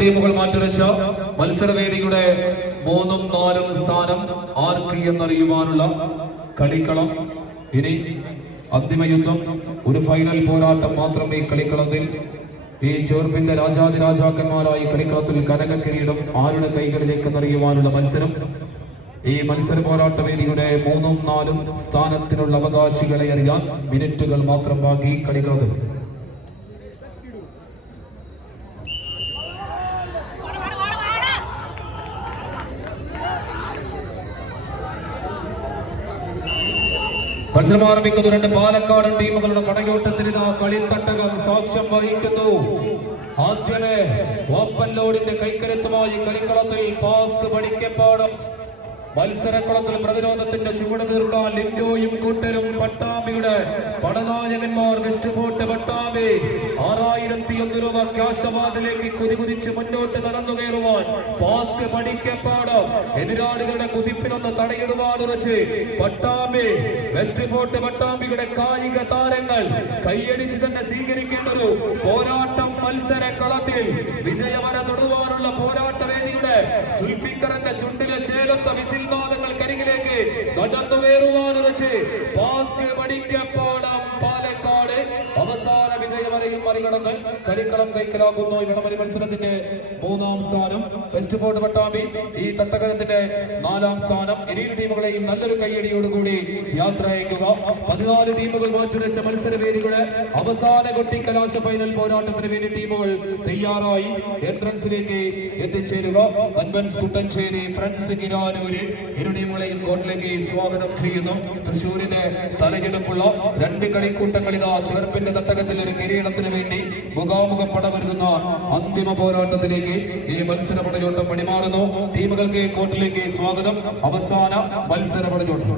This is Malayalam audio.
ടീമുകൾ മാറ്റുരച്ച മത്സരവേദിയുടെ 3ഉം 4ഉം സ്ഥാനം ആർക്ക് എന്നറിയുവാനുള്ള കളിക്കളം. ഇനി അന്തിമ യുദ്ധം, ഒരു ഫൈനൽ പോരാട്ടം മാത്രമേ കളിക്കളത്തിൽ. ഈ ചേർപ്പിന്റെ രാജാതിരാജാക്കന്മാരായി കളിക്കളത്തിൽ കനക കിരീടം ആരുടെ കൈകളിലേക്ക് എന്നറിയുവാനുള്ള മത്സരം. ഈ മത്സര പോരാട്ട വേദിയുടെ 3ഉം 4ഉം സ്ഥാനത്തിനുള്ള അവകാശികളെ അറിയാൻ മിനിറ്റുകൾ മാത്രം ബാക്കി കളിക്കളത്തിൽ. മത്സരം ആരംഭിക്കുന്നു. 2 പാലക്കാടൻ ടീമുകളുടെ പടയോട്ടത്തിന് കളിത്തട്ടകം സാക്ഷ്യം വഹിക്കുന്നു. ആദ്യമേ ഓപ്പൺ ലോഡിന്റെ കൈക്കരുത്തുമായി കളിക്കളത്തിൽ പാസ്ക് പഠിക്കപ്പാടും മത്സരക്കുളത്തിൽ പ്രതിരോധത്തിന്റെ ചുവട് തീർക്കാൻ ലിൻഡോയും കൂട്ടരും പട്ടാമ്പിയുടെ പടനായകന്മാർ വെസ്റ്റ് ഫോർട്ട് പട്ടാമ്പി 6001 രൂപ ക്യാഷ് അവാർഡിലേക്ക് കുതികുതിച്ച് മുന്നോട്ട് നടന്നു കയറുവാൻ പാസ്ക് പഠിക്കപ്പാടും എതിരാളികളുടെ കുതിപ്പിനൊന്ന് തടയിടുവാൻ ഉറച്ച് പട്ടാമ്പി വെസ്റ്റ് ഫോർട്ട് പട്ടാമ്പിയുടെ കായിക താരങ്ങൾ കൈയടിച്ച് തന്നെ സ്വീകരിക്കേണ്ട ഒരു പോരാട്ടം മത്സരക്കളത്തിൽ വിജയമന തൊടുവാനുള്ള പോരാട്ട വേദിയുടെ സുൽഫിക്കറിന്റെ ചുണ്ടിലെ ചേലത്ത വിസിൽ കരികിലേക്ക് നടന്നു കയറുവാൻ വെച്ച് പാസ്ക് പഠിക്കപ്പാടം പാലക്കാട് അവസാന വിജയമരയും മറികടന്ന് കളിക്കളം കൈക്കലാക്കുന്നു. ഇടമലി മത്സരത്തിന്റെ 3ആം സ്ഥാനം വെസ്റ്റ് ഫോർട്ട് പട്ടാമ്പി, ഈ തട്ടകത്തിന്റെ 4ആം സ്ഥാനം. ഇരു ടീമുകളെയും നല്ലൊരു കയ്യടിയോടുകൂടി യാത്ര അയക്കുക. 14 ടീമുകൾ മാറ്റുരച്ച മത്സരവേദികളുടെ അവസാന കൊട്ടിക്കലാശ ഫൈനൽ പോരാട്ടത്തിന് വേണ്ടി ടീമുകൾ തയ്യാറായി എൻട്രൻസിലേക്ക് എത്തിച്ചേരുക. അൻവൻസ് കുട്ടഞ്ചേരി, ഫ്രണ്ട്സ് കിരാനൂര് ഇരു ടീമുകളെയും കോർട്ടിലേക്ക് സ്വാഗതം ചെയ്യുന്നു. തൃശ്ശൂരിന്റെ തലയെടുപ്പുള്ള 2 കളിക്കൂട്ടങ്ങളിതാ ചേർപ്പിന്റെ തട്ടകത്തിൽ ഒരു കിരീടത്തിന് വേണ്ടി മുഖാമുഖം പടവരുന്ന അന്തിമ പോരാട്ടത്തിലേക്ക് ഈ മത്സര പടയോട്ടം പണിമാറുന്നു. ടീമുകൾക്ക് കോർട്ടിലേക്ക് സ്വാഗതം. അവസാന മത്സര പടയോട്ടം.